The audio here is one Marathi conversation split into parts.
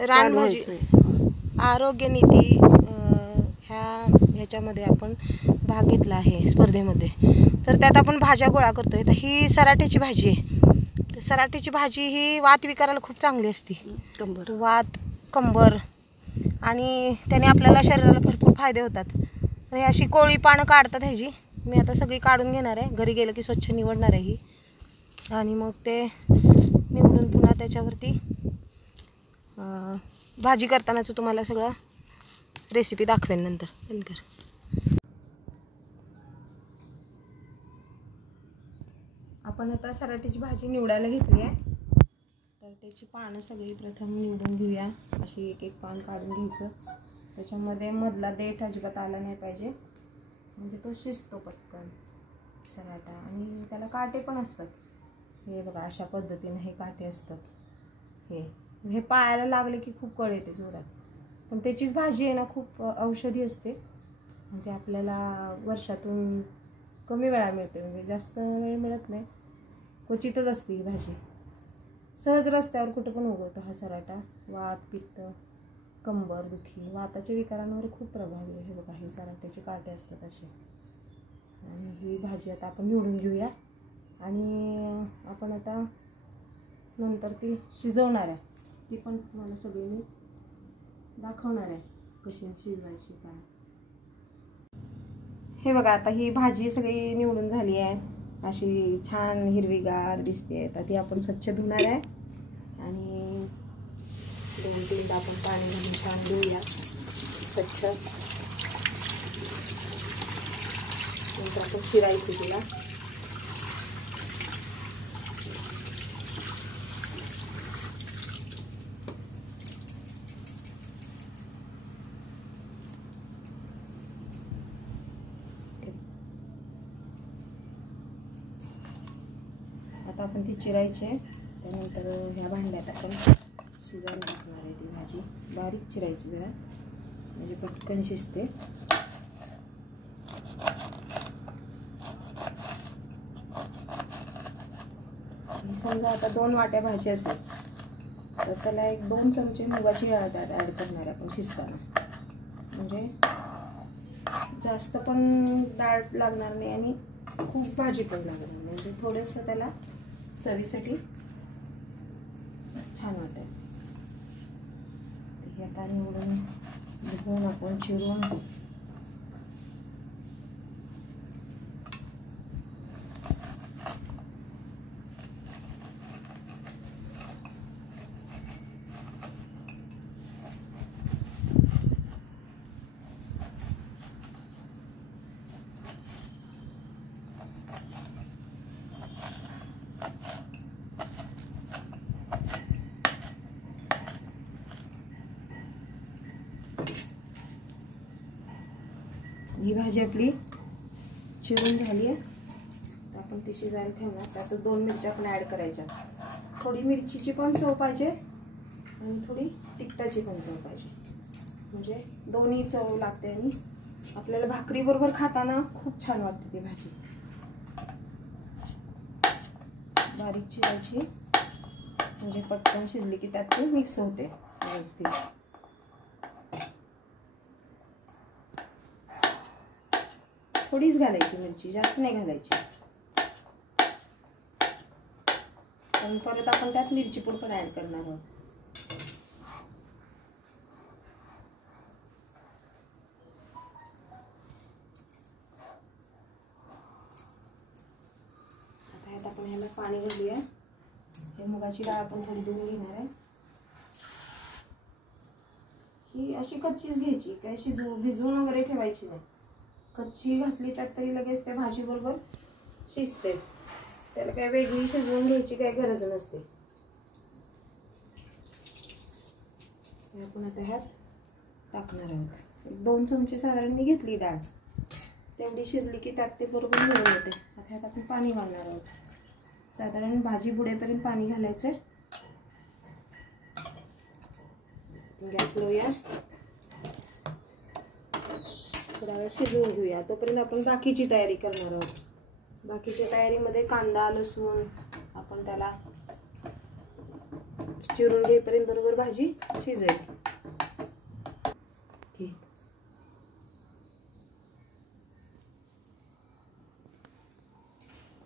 रानभाजी आरोग्य नीती ह्याच्यामध्ये आपण भाग घेतला आहे स्पर्धेमध्ये। तर त्यात आपण भाज्या गोळा करतोय। तर ही सराट्याची भाजी आहे। तर सराट्याची भाजी ही वात विकाराला खूप चांगली असते, वात कंबर, आणि त्याने आपल्याला शरीराला भरपूर फायदे होतात। तर ही अशी कोळी पानं काढतात ह्याची, मी आता सगळी काढून घेणार आहे। घरी गेलं की स्वच्छ निवडणार आहे ही, आणि मग ते निवडून पुन्हा त्याच्यावरती भाजी करतानाचं तुम्हाला सगळं रेसिपी दाखवेन नंतर। आपण आता सराट्याची भाजी निवडायला घेतली आहे। तर त्याची पानं सगळी प्रथम निवडून घेऊया। अशी एक एक पान काढून घ्यायचं। त्याच्यामध्ये मधला देठ अजिबात आला नाही पाहिजे, म्हणजे तो शिजतो पटकन सराटा। आणि त्याला काटे पण असतात, हे बघा अशा पद्धतीने हे काटे असतात। हे पायाला लागले की खूप कळ येते जोरात, पण त्याचीच भाजी आहे ना, खूप औषधी असते। आणि ते आपल्याला वर्षातून कमी वेळा मिळते, म्हणजे जास्त वेळ मिळत नाही, क्वचितच असते ही भाजी। सहज रस्त्यावर कुठं पण उगवतो हा सराटा। वात, पित्त, कंबर दुखी, वाताच्या विकारांवर खूप प्रभावी आहे। हे बघा हे सराट्याचे काटे असतात असे। आणि ही भाजी आता आपण निवडून घेऊया, आणि आपण आता नंतर ती शिजवणार आहे। ती पण तुम्हाला सगळी मी दाखवणार आहे कशी शिजवायची काय। हे बघा आता ही भाजी सगळी निवडून झाली आहे, अशी छान हिरवीगार दिसते। आता ती आपण स्वच्छ धुणार आहे, आणि 2-3दा आपण पाणी घालून छान धुऊया स्वच्छ। नंतर आपण चिरायची तिला। आता आपण ती चिरायची आहे, त्यानंतर ह्या भांड्यात आपण शिजायला टाकणार आहे ती भाजी। बारीक चिरायची जरा, म्हणजे पटकन शिजते। समजा आता 2 वाट्या भाजी असेल तर त्याला 1-2 चमचे मुगाची डाळ ॲड करणार आहे आपण शिजताना, म्हणजे जास्त पण डाळ लागणार नाही आणि खूप भाजी पण लागणार नाही, म्हणजे थोडंसं त्याला चवीसाठी छान वाटेल। हे आता निवडून धुवून आपण चिरून ही भाजी आपली चिरून झाली आहे। तर आपण ती शिजायला ठेवणार। त्यात 2 मिरच्या पण ॲड करायच्या। थोडी मिरचीची पण चव पाहिजे आणि थोडी तिखटाची पण चव पाहिजे, म्हणजे दोन्ही चव लागते आणि आपल्याला भाकरी बरोबर खाताना खूप छान वाटते ती भाजी। बारीक चिरायची, म्हणजे पटकन शिजली की त्यात ती मिक्स होते व्यवस्थित। थोडीच घालायची मिरची, जास्त नाही घालायची, पण परत आपण त्यात मिरची पूड पण ॲड करणार आहोत। आता ह्यात आपण ह्याला पाणी घालूया। हे मुगाची डाळ आपण थोडी धुवून घेणार आहे। ही अशी कच्चीच घ्यायची, काय भिजवून वगैरे ठेवायची नाही। कच्ची घातली त्यात तरी लगेच त्या भाजी बरोबर शिजते, त्याला काय वेगळी शिजवून घ्यायची काय गरज नसते। आपण आता ह्यात टाकणार आहोत। 2 चमचे साधारण मी घेतली डाळ, तेवढी शिजली की त्यात ते बरोबर मिळून येते। आता ह्यात आपण पाणी घालणार आहोत। साधारण भाजी बुडेपर्यंत पाणी घालायचं। गॅस लावूया, थोडा वेळ शिजवून घेऊया। तोपर्यंत आपण बाकीची तयारी करणार आहोत। बाकीच्या तयारीमध्ये कांदा, लसूण आपण त्याला चिरून घेईपर्यंत बरोबर भाजी शिजेल.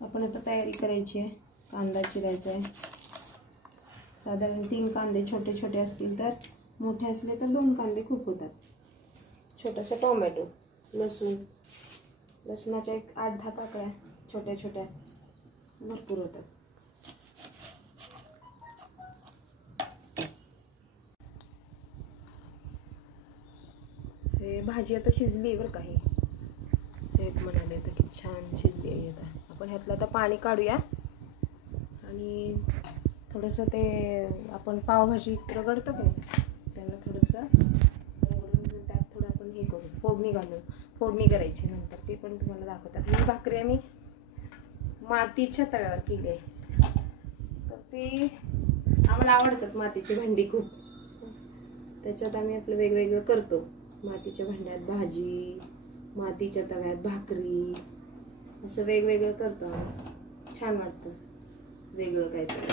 आपण आता तयारी करायची आहे. कांदा चिरायचा आहे. साधारण 3 कांदे छोटे छोटे असतील तर, मोठे असले तर 2 कांदे खूप होतात. छोटासा टोमॅटो, लसणाच्या एक 8-10 पाकळ्या छोट्या छोट्या भरपूर होतात. हे भाजी आता शिजली बरं का. हे म्हणाले तर किती छान शिजली आहे. आता आपण ह्यातलं आता पाणी काढूया आणि थोडंसं ते आपण पावभाजी रगडतो की नाही त्यांना थोडंसं रगडून त्यात थोडं आपण हे करू, फोडणी घालून फोडणी करायची. नंतर ते पण तुम्हाला दाखवतात. ही भाकरी आम्ही मातीच्या तव्यावर केली आहे. तर ते आम्हाला आवडतात मातीची भांडी खूप. त्याच्यात आम्ही आपलं वेगवेगळं करतो. मातीच्या भांड्यात भाजी, मातीच्या तव्यात भाकरी, असं वेगवेगळं करतो आम्ही. छान वाटतं वेगळं काहीतरी.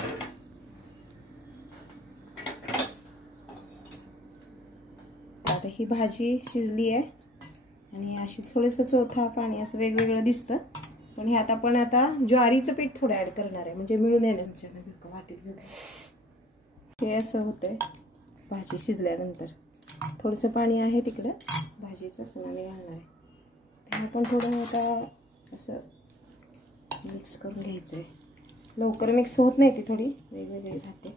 आता ही भाजी शिजली आहे आणि अशी थोडंसं चोथा पाणी असं वेगवेगळं दिसतं. पण ह्यात आपण आता ज्वारीचं पीठ थोडं ॲड करणार आहे म्हणजे मिळून येण्याच्या वाटीत घेऊन. हे असं होतंय भाजी शिजल्यानंतर. थोडंसं पाणी आहे तिकडं भाजीचं, पुन्हा मी घालणार आहे. ते आपण थोडं आता असं मिक्स करून घ्यायचं आहे. लवकर मिक्स होत नाही, ती थोडी वेगवेगळी राहते.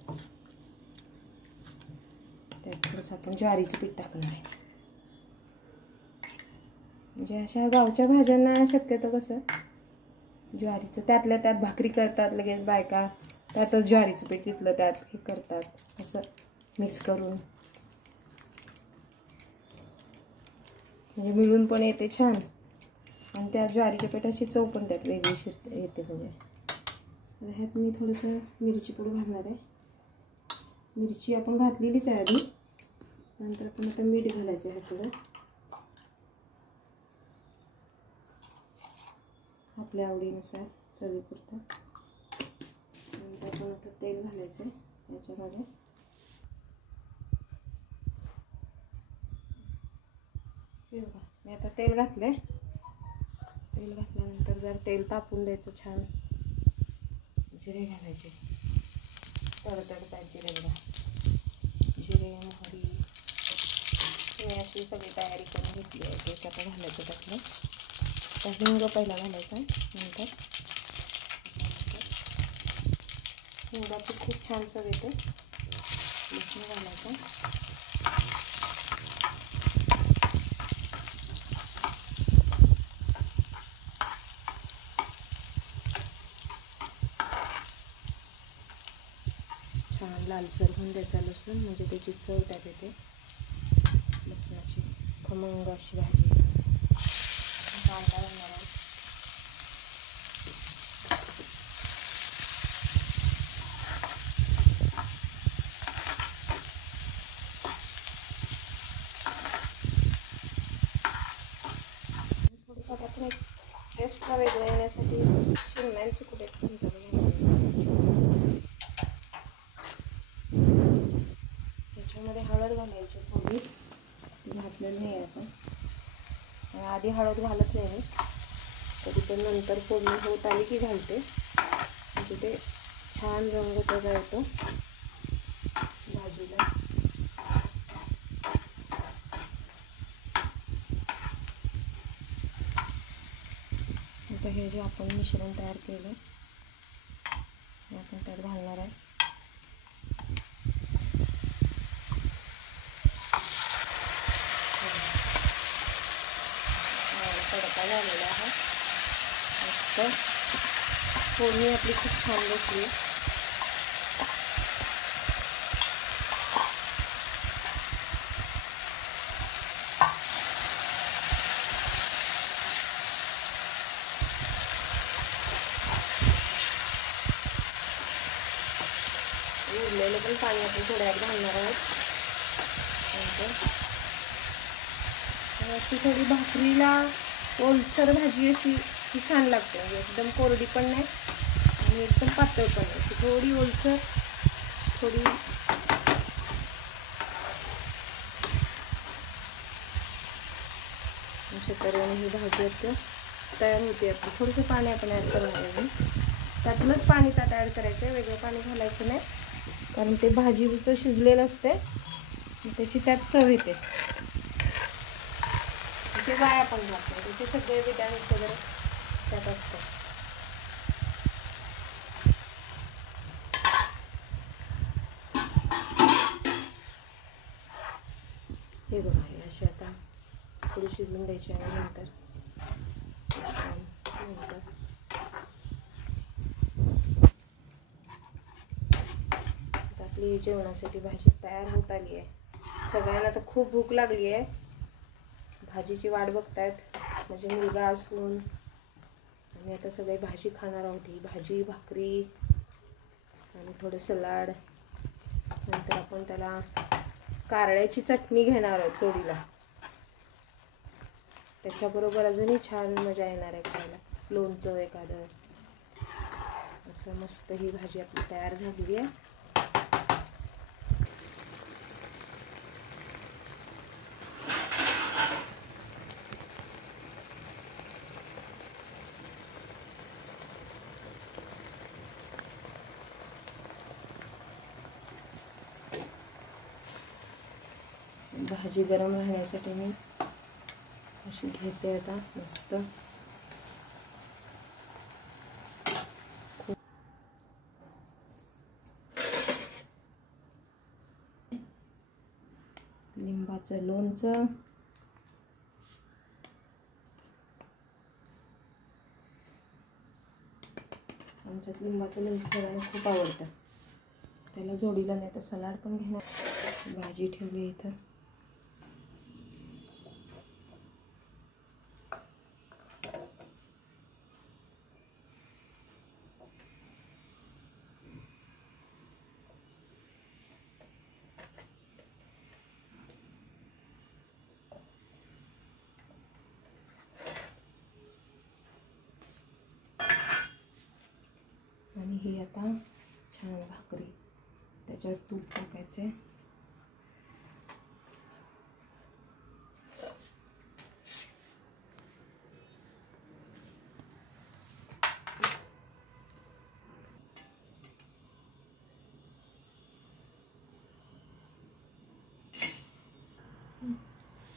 त्यात थोडंसं आपण ज्वारीचं पीठ टाकणार आहे. म्हणजे अशा गावच्या भाज्यांना शक्यतो कसं ज्वारीचं, त्यातल्या त्यात भाकरी करतात लगेच बायका, त्यातच ज्वारीचं पीठ तिथलं त्यात हे करतात. असं मिक्स करून म्हणजे मिळून पण येते छान आणि त्या ज्वारीच्या पिठाची चव पण त्यात वेगळी येते. म्हणजे ह्यात मी थोडंसं मिरची पूड घालणार आहे. मिरची आपण घातलेलीच आहे आधी. नंतर आपण आता मीठ घालायचं आहे थोडं आपल्या आवडीनुसार चवीपुरतं. नंतर आपण आता तेल घालायचं आहे याच्यामध्ये. हे बघा मी आता तेल घातलंय. तेल घातल्यानंतर जर तेल तापून द्यायचं छान. जिरे घालायचे, तडतडतात जिरे बघा. जिरे, मोहरी मी अशी सगळी तयारी करून घेतली आहे. ते आता घालायचं त्यातलं. तर हिंग पहिला घालायचा. नंतर हिंगाची खूप छान चव येते. लसूण घालायचा. छान लालसर होऊन द्यायचा लसूण म्हणजे त्याची चव त्यात येते. लसणाची खमंग अशी भाजी. कांदा घालणार आहे. थोडंसं आपण एक टेस्टला वेगळं येण्यासाठी शेंगदाण्याचं कुठे चमचा त्याच्यामध्ये हळद घालायची थोडी. ती घातलेली नाही आहे आपण. आधी हळद घालत नाही मी कधी, पण नंतर फोडणी होत आली की घालते. म्हणजे ते छान रंग त्याचा येतो भाजीला. आता हे जे आपण मिश्रण तयार केलं हे आपण त्यात घालणार आहे. तडका झालेला आहे मस्त. फोडणी आपली खूप छान बसली. उरलेलं पण पाणी आपण थोड्या वेळ घालणार आहोत. अशी थोडी भाकरीला ओलसर भाजी अशी छान लागते. म्हणजे एकदम कोरडी पण नाही आणि एकदम पातळ पण नाही. थोडी ओलसर, थोडी अशा तऱ्हेने ही भाजी आता तयार होते. आपली थोडंसं पाणी आपण ॲड करणार आहे. त्यातूनच पाणी त्यात ॲड करायचं आहे, वेगळं पाणी घालायचं नाही, कारण ते भाजीचं शिजलेलं असते त्याची त्यात चव येते. ते वाया पण जात नाही, त्याचे सगळे विटॅमिन्स वगैरे त्यात असतात. हे बघा, हे असे आता थोडी शिजून द्यायची आणि नंतर आपली जेवणासाठी भाजी तयार होत आली आहे. सगळ्यांना तर खूप भूक लागली आहे, भाजीची वाट बघतायत. माझे मुलगा असून आम्ही आता सगळे भाजी खाणार आहोत. ही भाजी, भाकरी आणि थोडं सलाड. नंतर आपण त्याला कारळ्याची चटणी घेणार आहोत जोडीला. त्याच्याबरोबर अजूनही छान मजा येणार आहे खायला. लोणचं एखादं असं मस्त ही भाजी आपली तयार झालेली आहे. भाजी गरम राहण्यासाठी मी अशी घेते आता मस्त. लिंबाचं लोणचं, आमच्यात लिंबाचं लोणचं सगळ्यांना खूप आवडतं. त्याला जोडीला नाही तर सलाड पण घेणार. भाजी ठेवली इथं. आणि ही आता छान भाकरी, त्याच्यावर तूप टाकायचे.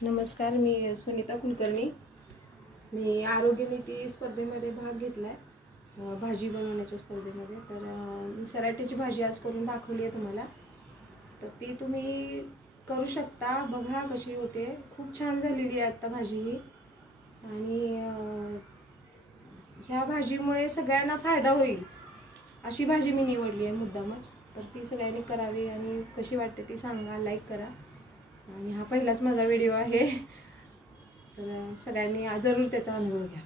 नमस्कार, मी सुनीता कुलकर्णी. मी आरोग्य नीती स्पर्धेमध्ये भाग घेतला आहे, भाजी बनवण्याच्या स्पर्धेमध्ये. तर मी सराटीची भाजी आज करून दाखवली आहे तुम्हाला. तर ती तुम्ही करू शकता, बघा कशी होते. खूप छान झालेली आहे आत्ता भाजी ही. आणि ह्या भाजीमुळे सगळ्यांना फायदा होईल अशी भाजी मी निवडली आहे मुद्दामच. तर ती सगळ्यांनी करावी आणि कशी वाटते ती सांगा, लाईक करा. आणि हा पहिलाच माझा व्हिडिओ आहे, तर सगळ्यांनी जरूर त्याचा अनुभव घ्या.